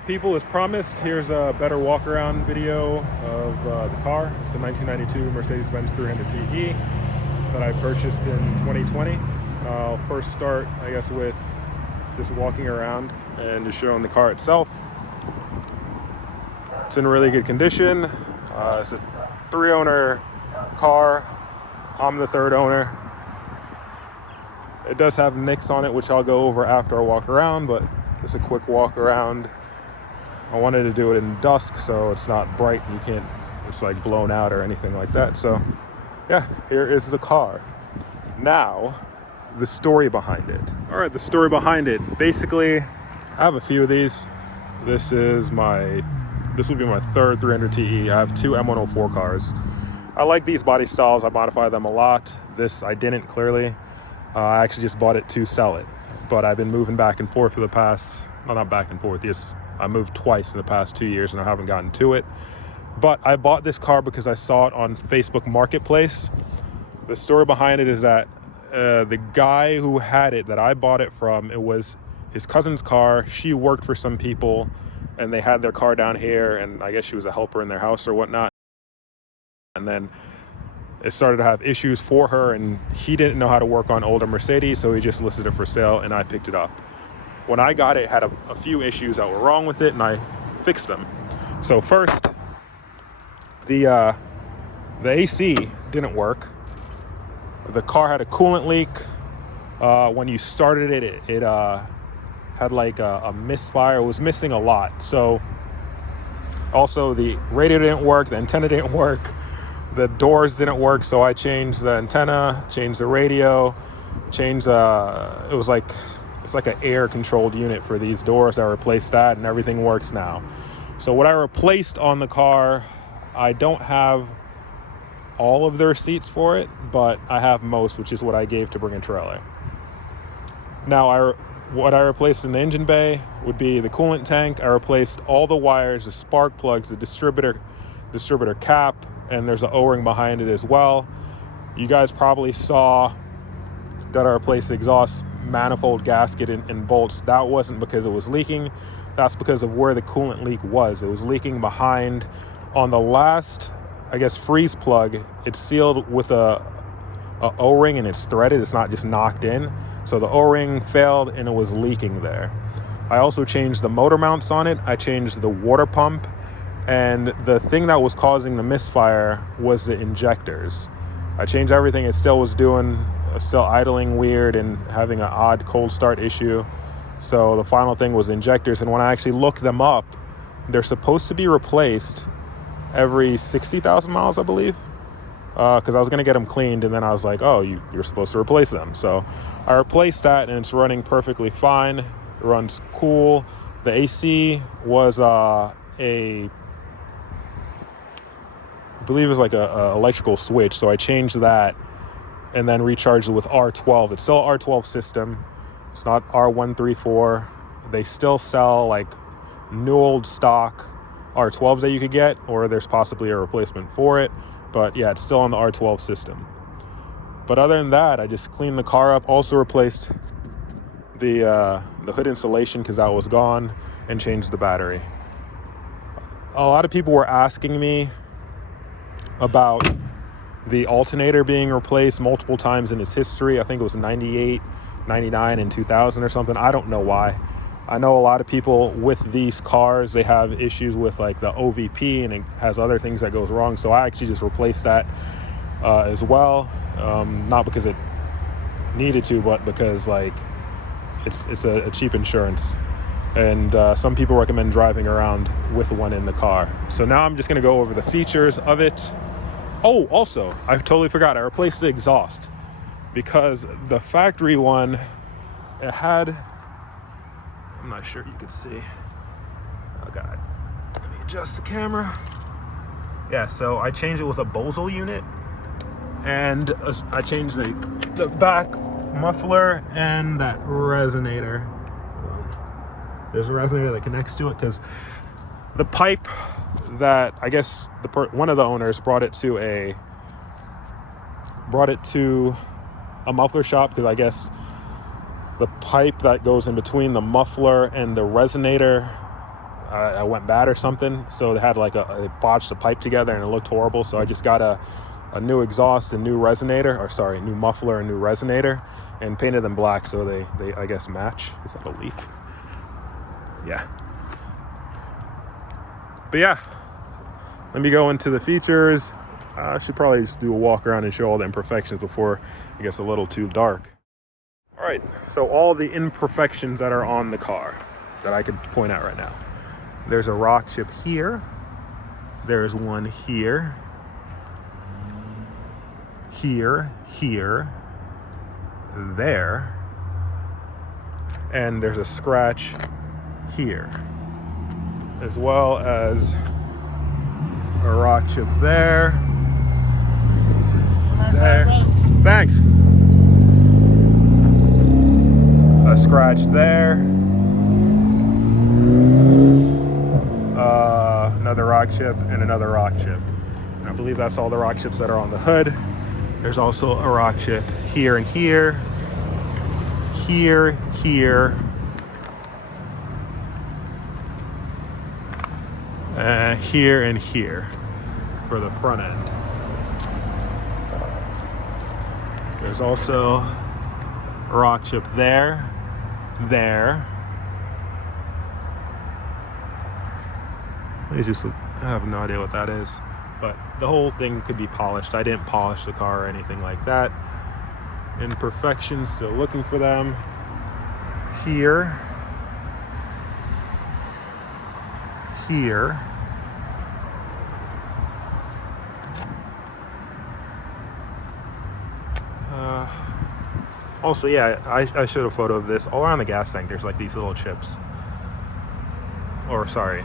Alright people, as promised, here's a better walk around video of the car. It's a 1992 Mercedes-Benz 300 TE that I purchased in 2020. I'll first start, I guess, with just walking around and just showing the car itself. It's in really good condition. It's a 3-owner car. I'm the 3rd owner. It does have nicks on it, which I'll go over after I walk around, but just a quick walk around. I wanted to do it in dusk so it's not bright and it's like blown out or anything like that. So yeah, here is the car. Now, the story behind it. All right, the story behind it. Basically, I have a few of these. This will be my 3rd 300 TE. I have 2 M104 cars. I like these body styles. I modify them a lot. This I didn't, clearly. I actually just bought it to sell it. But I've been moving back and forth for the past, well, not back and forth, yes, I moved twice in the past 2 years and I haven't gotten to it. But I bought this car because I saw it on Facebook Marketplace. The story behind it is that the guy who had it, that I bought it from, it was his cousin's car. She worked for some people and they had their car down here, and I guess she was a helper in their house or whatnot. And then it started to have issues for her, and he didn't know how to work on older Mercedes, so he just listed it for sale and I picked it up. When I got it, it had a few issues that were wrong with it, and I fixed them. So first, the AC didn't work. The car had a coolant leak. When you started it, it had like a misfire. It was missing a lot. So also the radio didn't work, the antenna didn't work, the doors didn't work. So I changed the antenna, changed the radio, changed it's like an air controlled unit for these doors. I replaced that and everything works now. So what I replaced on the car, I don't have all of their seats for it, but I have most, which is what I gave to bring a trailer. Now, what I replaced in the engine bay would be the coolant tank. I replaced all the wires, the spark plugs, the distributor cap, and there's an O-ring behind it as well. You guys probably saw that I replaced the exhaust manifold gasket and bolts. That wasn't because it was leaking. That's because of where the coolant leak was. It was leaking behind on the last, I guess, freeze plug. It's sealed with a O-ring and it's threaded. It's not just knocked in. So the O-ring failed and it was leaking there. I also changed the motor mounts on it. I changed the water pump, and the thing that was causing the misfire was the injectors. I changed everything. It still was still idling weird and having an odd cold start issue. So the final thing was injectors. And when I actually looked them up, they're supposed to be replaced every 60,000 miles, I believe. Because I was going to get them cleaned, and then I was like, oh, you're supposed to replace them. So I replaced that, and it's running perfectly fine. It runs cool. The AC was I believe it was like a electrical switch. So I changed that and then recharged it with R12. It's still an R12 system. It's not R134. They still sell like new old stock R12s that you could get, or there's possibly a replacement for it. But yeah, it's still on the R12 system. But other than that, I just cleaned the car up. Also replaced the hood insulation because that was gone, and changed the battery. A lot of people were asking me about the alternator being replaced multiple times in its history. I think it was 98, 99, and 2000 or something. I don't know why. I know a lot of people with these cars, they have issues with like the OVP, and it has other things that goes wrong. So I actually just replaced that as well. Not because it needed to, but because like it's a cheap insurance. And some people recommend driving around with one in the car. So now I'm just gonna go over the features of it. Oh, also, I totally forgot. I replaced the exhaust because the factory one, it had, I'm not sure you could see. Oh God, let me adjust the camera. Yeah, so I changed it with a Bosel unit, and I changed the back muffler and that resonator. There's a resonator that connects to it because the pipe that I guess one of the owners brought it to a muffler shop, because I guess the pipe that goes in between the muffler and the resonator I went bad or something. So they had like they botched the pipe together and it looked horrible. So I just got a new exhaust, a new resonator, or sorry, new muffler, a new resonator, and painted them black so they I guess match. Is that a leaf? Yeah. But yeah, let me go into the features. I should probably just do a walk around and show all the imperfections before it gets a little too dark. All right, so all the imperfections that are on the car that I could point out right now. There's a rock chip here. There's one here. Here, there. And there's a scratch here, as well as a rock chip there. There. Thanks. A scratch there. Another rock chip and another rock chip. And I believe that's all the rock chips that are on the hood. There's also a rock chip here and here. Here. Here and here for the front end. There's also a rock chip there. It's just, I have no idea what that is, but the whole thing could be polished. I didn't polish the car or anything like that. Imperfections, still looking for them. Here. Also, yeah, I showed a photo of this. All around the gas tank, there's like these little chips. Or, sorry,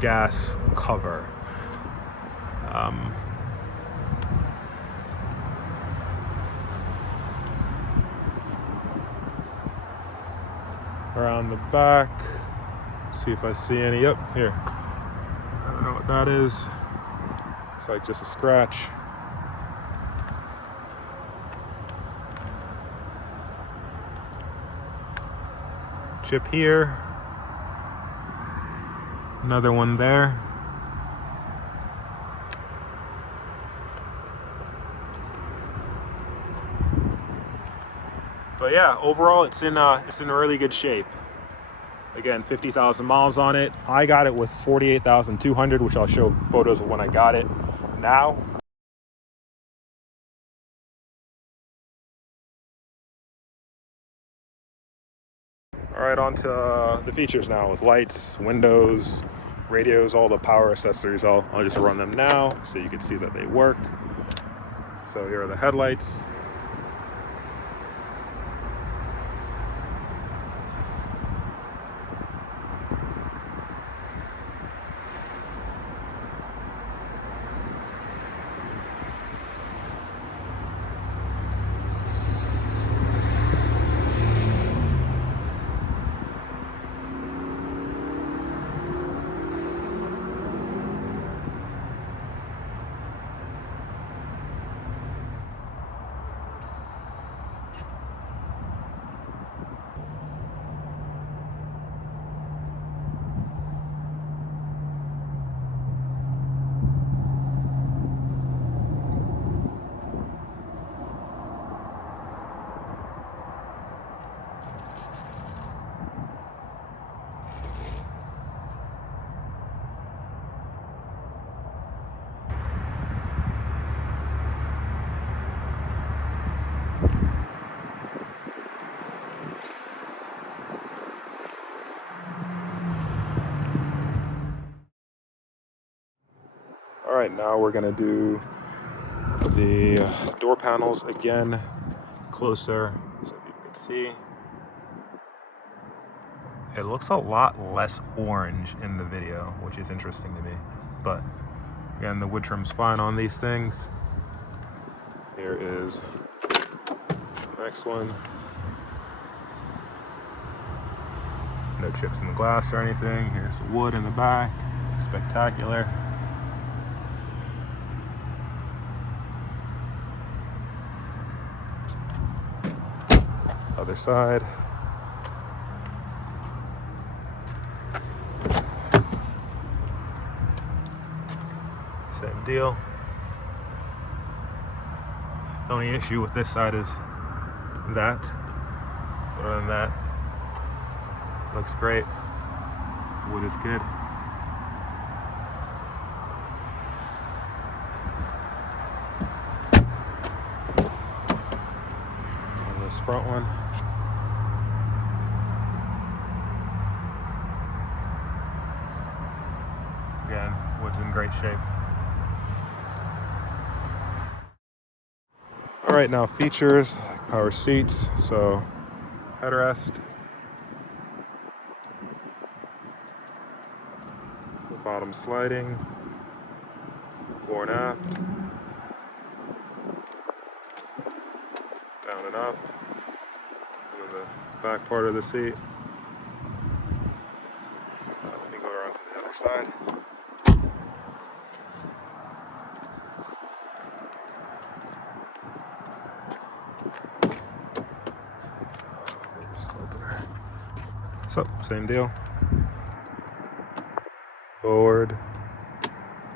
gas cover. Around the back. See if I see any. Yep, here. I don't know what that is. It's like just a scratch. Chip here. Another one there. But yeah, overall it's in really good shape. Again, 50,000 miles on it. I got it with 48,200, which I'll show photos of when I got it now. All right, on to the features now with lights, windows, radios, all the power accessories. I'll just run them now so you can see that they work. So here are the headlights. All right, now we're gonna do the door panels again, closer so that you can see. It looks a lot less orange in the video, which is interesting to me. But again, the wood trim's fine on these things. Here is the next one. No chips in the glass or anything. Here's the wood in the back. Spectacular. Other side. good deal. The only issue with this side is that. But other than that, looks great. Wood is good. On this front one. Again, wood's in great shape. All right, now features, power seats, so headrest, the bottom sliding, fore and aft, down and up, and then the back part of the seat. Let me go around to the other side. So, same deal. Forward,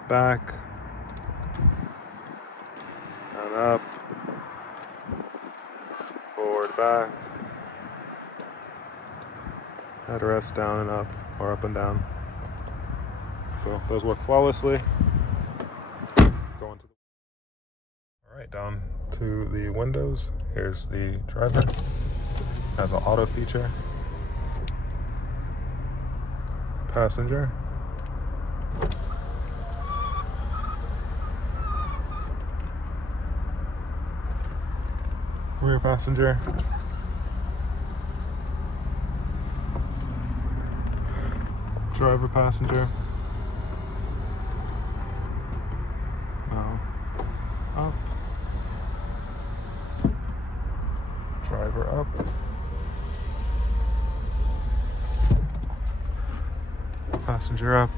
back, and up, forward, back, headrest down and up, or up and down. So those work flawlessly. Going to the Alright, down to the windows. Here's the driver. Has an auto feature. Passenger. Rear passenger. Driver passenger. Now up. Driver up. Passenger up.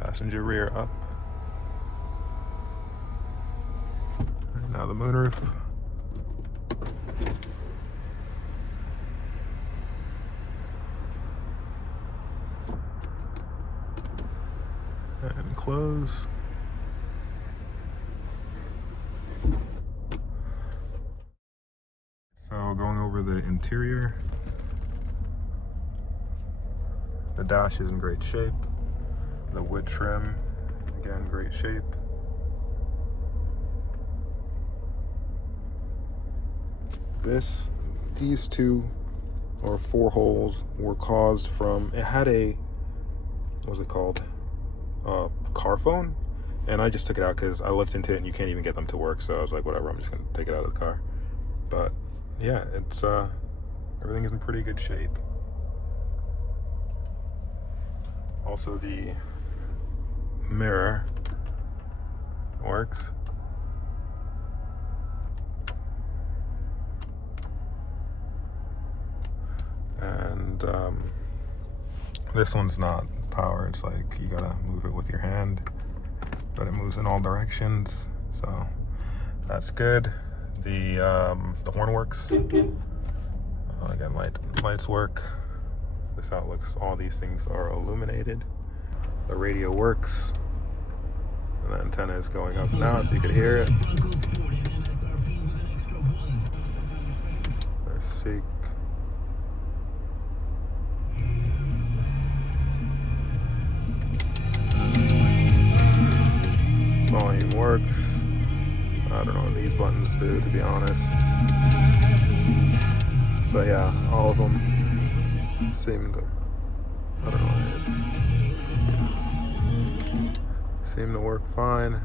Passenger rear up. And now the moonroof. And close. So going over the interior. The dash is in great shape. The wood trim, again, great shape. These two or four holes were caused from, it had a, what was it called? Car phone. And I just took it out because I looked into it and you can't even get them to work. So I was like, whatever, I'm just gonna take it out of the car. But yeah, it's, everything is in pretty good shape. Also, the mirror works. And this one's not power. It's like you gotta move it with your hand, but it moves in all directions. So that's good. The horn works. Again, lights work. This how it looks. All these things are illuminated. The radio works. And the antenna is going up now, if you could hear it. There's Seek. Volume works. I don't know what these buttons do, to be honest. But yeah, all of them seem to, I don't know what it is. Seem to work fine.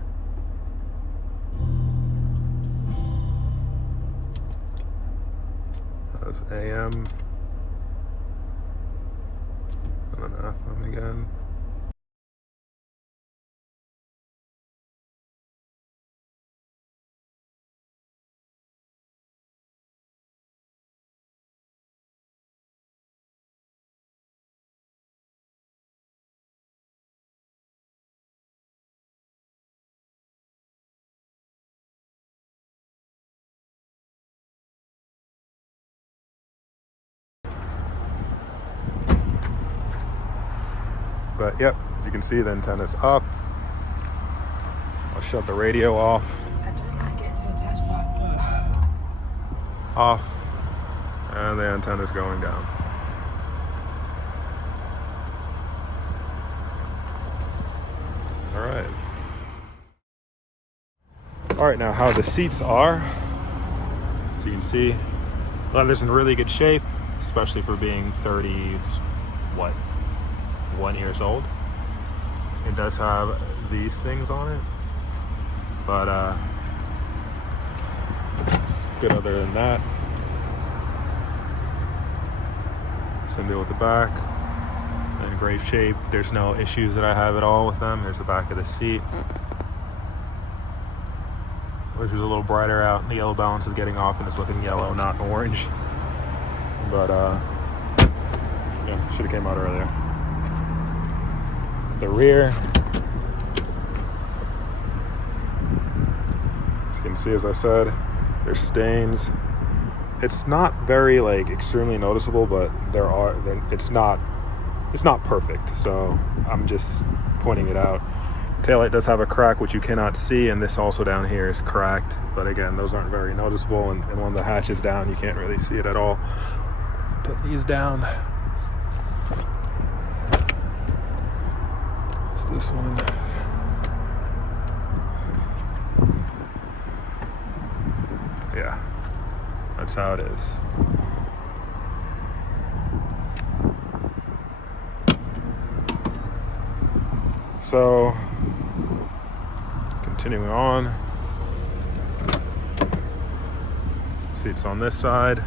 That's AM. And then FM again. But yep, as you can see, the antenna's up. I'll shut the radio off. Off. And the antenna's going down. All right, now how the seats are. So you can see, leather's in really good shape, especially for being 1 years old. It does have these things on it, but it's good other than that. Same deal with the back. In great shape. There's no issues that I have at all with them. Here's the back of the seat. Which is a little brighter out. The yellow balance is getting off and it's looking yellow, not orange. But yeah, should have came out earlier. The rear, as you can see, as I said, there's stains. It's not very extremely noticeable, but it's not perfect. So I'm just pointing it out. Taillight does have a crack, which you cannot see, and this also down here is cracked. But again, those aren't very noticeable, and when the hatch is down, you can't really see it at all. Put these down. It's this one. Yeah, that's how it is. So, continuing on, seats on this side.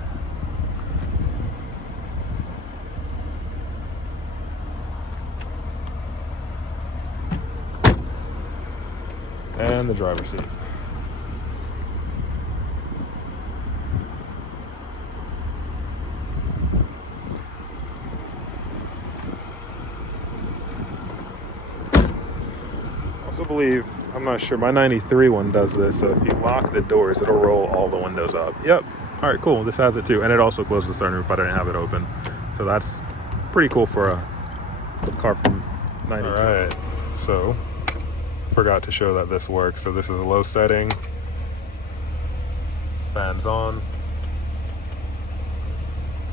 And the driver's seat. I also believe, I'm not sure, my 93 one does this, so if you lock the doors, it'll roll all the windows up. Yep. All right, cool. This has it too. And it also closes the sunroof, but I didn't have it open. So that's pretty cool for a car from 92. All right, so forgot to show that this works. So this is a low setting. Fans on.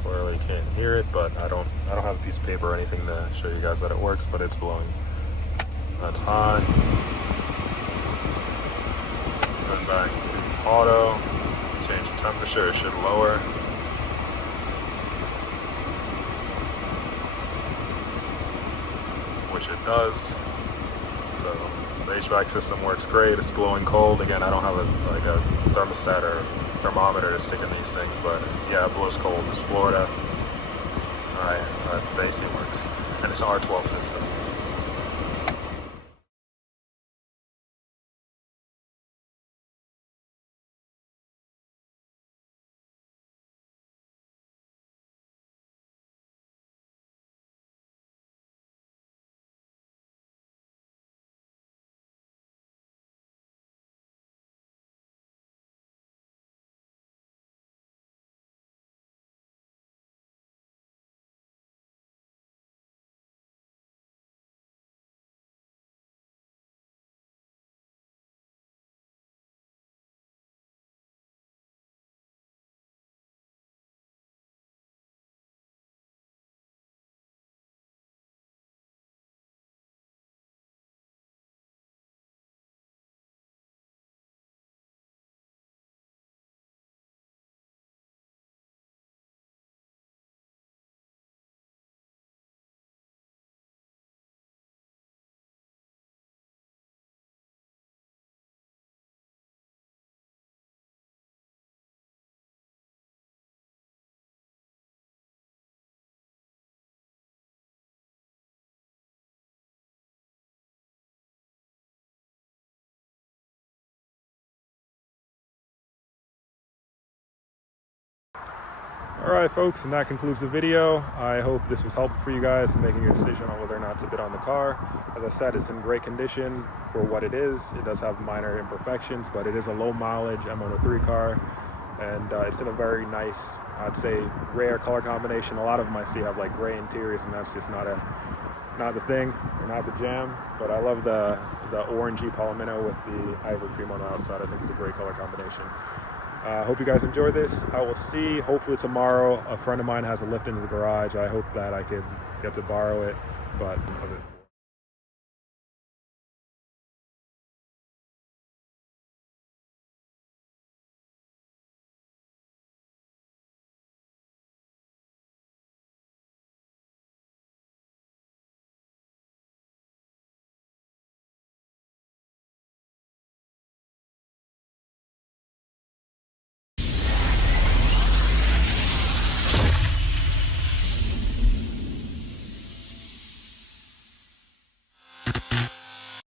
Clearly you can't hear it, but I don't have a piece of paper or anything to show you guys that it works, but it's blowing. That's high. Turn back to auto. Change the temperature, it should lower. Which it does. So the HVAC system works great. It's blowing cold. Again, I don't have a thermostat or thermometer to stick in these things, but yeah, it blows cold. It's Florida. Alright, the AC works. And it's R12 system. Alright folks, and that concludes the video. I hope this was helpful for you guys in making your decision on whether or not to bid on the car. As I said, it's in great condition for what it is. It does have minor imperfections, but it is a low mileage M103 car, and it's in a very nice, I'd say, rare color combination. A lot of them I see have gray interiors, and that's just not not the thing, or not the jam, but I love the orangey palomino with the ivory cream on the outside. I think it's a great color combination. I hope you guys enjoy this. I will see, hopefully tomorrow. A friend of mine has a lift into the garage. I hope that I can get to borrow it, but